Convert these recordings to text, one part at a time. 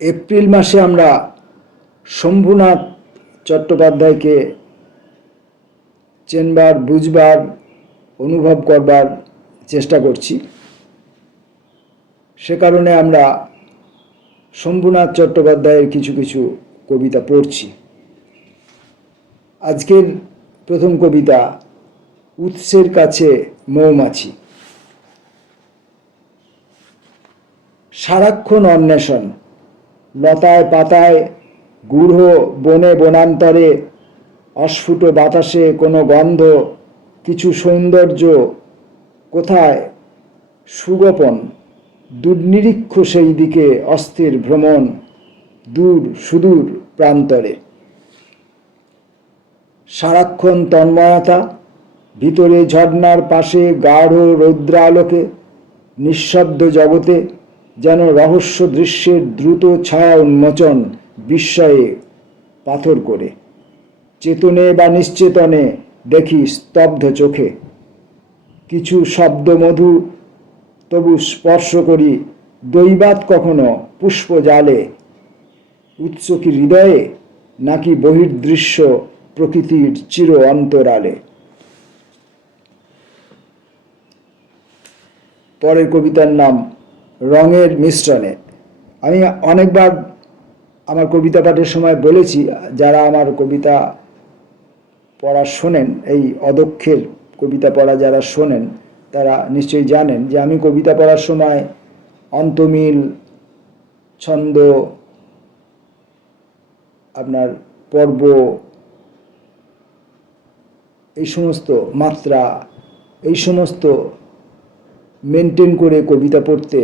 April মাসে আমরা শম্ভুনাথ চট্টোপাধ্যায়কে চেনবার, বুঝবার, অনুভব করবার চেষ্টা করছি। সে কারণে আমরা শম্ভুনাথ চট্টোপাধ্যায়ের কিছু কিছু কবিতা পড়ছি। আজকের প্রথম কবিতা উৎসের কাছে মৌমাছি। সারাক্ষণ অন্বেষণ, লতায় পাতায়, গূঢ় বনে বনান্তরে, অস্ফুট বাতাসে কোনো গন্ধ, কিছু সৌন্দর্য, কোথায় সুগোপন, দুর্নিরীক্ষ সেই দিকে অস্থির ভ্রমণ, দূর সুদূর প্রান্তরে। সারাক্ষণ তন্ময়তা, ভিতরে ঝর্ণার পাশে গাঢ় রৌদ্রালোকে, নিঃশব্দ জগতে যেন রহস্য দৃশ্যের দ্রুত ছায়া উন্মোচন, বিস্ময়ে পাথর করে। চেতনে বা নিশ্চেতনে দেখি স্তব্ধ চোখে, কিছু শব্দ মধু তবু স্পর্শ করি, দৈবাত কখনো পুষ্প জালে। উৎস কি হৃদয়ে, নাকি বহির্দৃশ্য প্রকৃতির চির অন্তরালে। পরের কবিতার নাম রঙের মিশ্রণে। আমি অনেকবার আমার কবিতা পাঠের সময় বলেছি, যারা আমার কবিতা পড়া শোনেন, এই অদক্ষের কবিতা পড়া যারা শোনেন তারা নিশ্চয়ই জানেন যে আমি কবিতা পড়ার সময় অন্তমিল, ছন্দ, আপনার পর্ব, এই সমস্ত মাত্রা, এই সমস্ত মেনটেন করে কবিতা পড়তে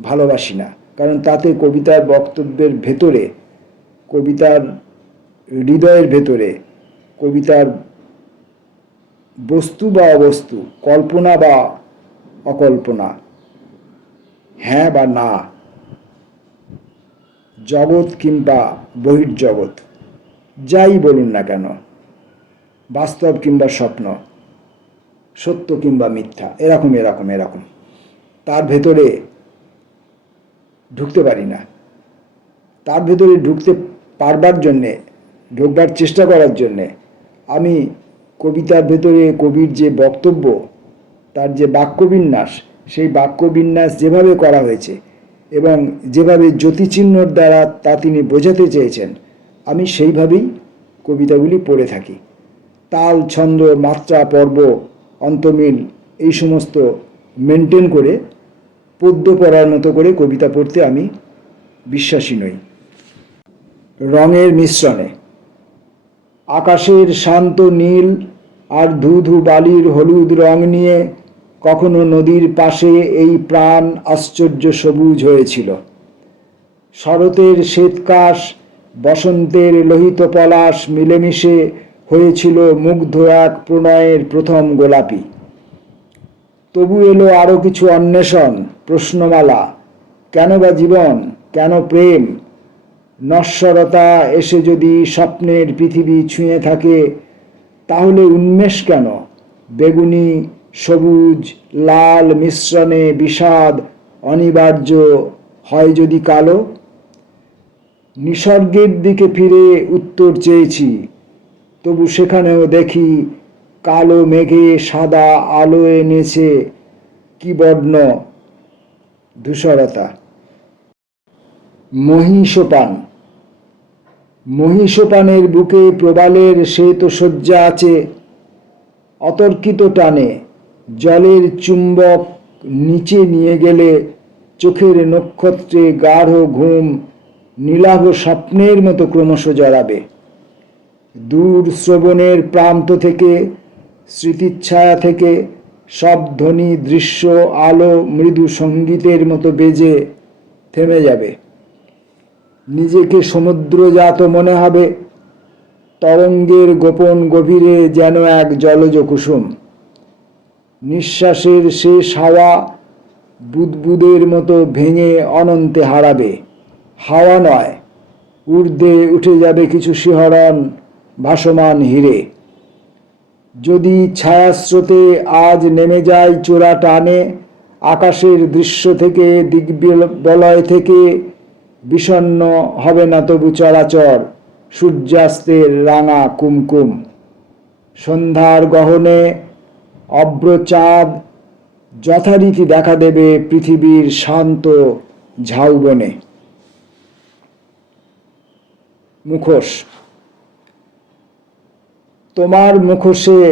ভালোবাসি না। কারণ তাতে কবিতার বক্তব্যের ভেতরে, কবিতার হৃদয়ের ভেতরে, কবিতার বস্তু বা অবস্তু, কল্পনা বা অকল্পনা, হ্যাঁ বা না, জগৎ কিংবা বহির্জগৎ, যাই বলুন না কেন, বাস্তব কিংবা স্বপ্ন, সত্য কিংবা মিথ্যা, এরকম এরকম এরকম তার ভেতরে ঢুকতে পারি না। তার ভেতরে ঢুকতে পারবার জন্যে, ঢুকবার চেষ্টা করার জন্যে আমি কবিতার ভেতরে কবির যে বক্তব্য, তার যে বাক্যবিন্যাস, সেই বাক্যবিন্যাস যেভাবে করা হয়েছে এবং যেভাবে জ্যোতিচিহ্নর দ্বারা তা তিনি বোঝাতে চেয়েছেন, আমি সেইভাবেই কবিতাগুলি পড়ে থাকি। তাল, ছন্দ, মাত্রা, পর্ব, অন্তমিল, এই সমস্ত মেনটেন করে পদ্য পড়ার মতো করে কবিতা পড়তে আমি বিশ্বাসী নই। রঙের মিশ্রণে। আকাশের শান্ত নীল আর ধু ধু বালির হলুদ রং নিয়ে কখনো নদীর পাশে এই প্রাণ আশ্চর্য সবুজ হয়েছিল। শরতের শ্বেতকাশ, বসন্তের লোহিত পলাশ মিলেমিশে হয়েছিল মুগ্ধ এক প্রণয়ের প্রথম গোলাপি। তবু এলো আরও কিছু অন্বেষণ, প্রশ্নমালা, কেন বা জীবন, কেন প্রেম, নশ্বরতা এসে যদি স্বপ্নের পৃথিবী ছুঁয়ে থাকে, তাহলে উন্মেষ কেন, বেগুনি, সবুজ, লাল মিশ্রণে বিষাদ অনিবার্য হয় যদি কালো। নিসর্গের দিকে ফিরে উত্তর চেয়েছি, তবু সেখানেও দেখি কালো মেঘে সাদা আলো এনেছে কি বর্ণ ধূসরতা। মহিষপান। মহিষপানের বুকে প্রবালের শ্বেত শয্যা আছে, অতর্কিত টানে জলের চুম্বক নিচে নিয়ে গেলে চোখের নক্ষত্রে গাঢ় ঘুম নীলাভ স্বপ্নের মতো ক্রমশ জড়াবে। দূর শ্রবণের প্রান্ত থেকে, স্মৃতিচ্ছায়া থেকে সব ধ্বনি, দৃশ্য, আলো মৃদু সঙ্গীতের মতো বেজে থেমে যাবে। নিজেকে সমুদ্রজাত মনে হবে, তরঙ্গের গোপন গভীরে যেন এক জলজ কুসুম। নিঃশ্বাসের শেষ হাওয়া বুদবুদের মতো ভেঙে অনন্তে হারাবে। হাওয়া নয়, ঊর্ধ্বে উঠে যাবে কিছু শিহরণ, ভাসমান হিরে। যদি ছায়াস্রোতে আজ নেমে যায় চোরা টানে, আকাশের দৃশ্য থেকে, দিগ্বলয় থেকে, বিষণ্ণ হবে না তবু চরাচর সূর্যাস্তের রাঙা কুমকুম। সন্ধ্যার গহনে অভ্রচাঁদ যথারীতি দেখা দেবে পৃথিবীর শান্ত ঝাউবনে। মুখোশ। তোমার মুখোশে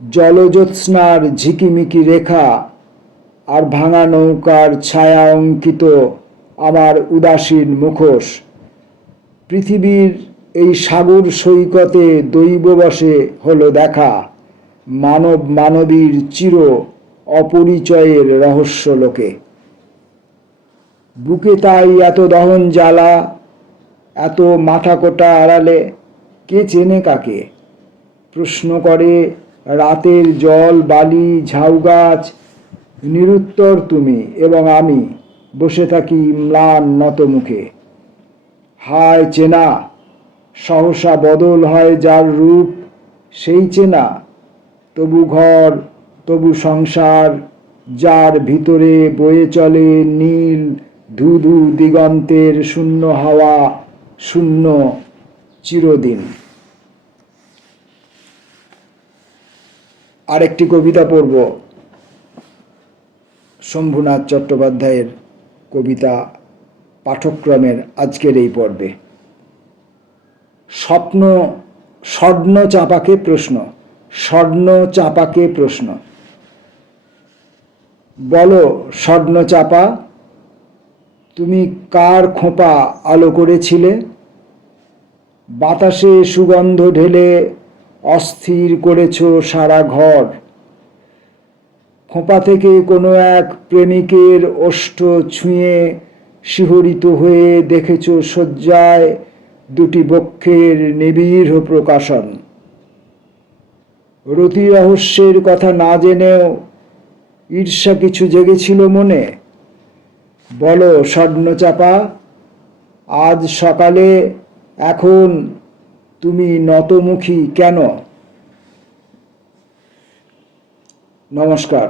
জলজ্যোৎস্নার ঝিকিমিকি রেখা আর ভাঙা নৌকার ছায়া অঙ্কিত আমার উদাসীন মুখোশ। পৃথিবীর এই সাগর সৈকতে দৈববশে হলো দেখা মানব মানবীর চির অপরিচয়ের রহস্য লোকে। বুকে তাই এত দহন জ্বালা, এত মাথাকোটা আড়ালে কে চেনে কাকে? প্রশ্ন করে রাতের জল, বালি, ঝাউগাছ। নিরুত্তর তুমি এবং আমি বসে থাকি ম্লান নত মুখে। হায় চেনা, সহসা বদল হয় যার রূপ, সেই চেনা। তবু ঘর, তবু সংসার, যার ভিতরে বয়ে চলে নীল ধুধু দিগন্তের শূন্য হাওয়া, শূন্য চিরদিন। আরেকটি কবিতা পড়ব শম্ভুনাথ চট্টোপাধ্যায়ের কবিতা পাঠক্রমের আজকের এই পর্বে। স্বর্ণ চাঁপাকে প্রশ্ন। স্বর্ণ চাঁপাকে প্রশ্ন। বলো স্বর্ণ চাঁপা, তুমি কার খোঁপা আলো করেছিলে? বাতাসে সুগন্ধ ঢেলে অস্থির করেছ সারা ঘর। খোঁপা থেকে কোনো এক প্রেমিকের ওষ্ঠ ছুঁয়ে শিহরিত হয়ে দেখেছ শয্যায় দুটি বক্ষের নিবিড় প্রকাশন। রতি রহস্যের কথা না জেনেও ঈর্ষা কিছু জেগেছিল মনে? বলো স্বর্ণচাপা, আজ সকালে এখন তুমি নতমুখী কেন? নমস্কার।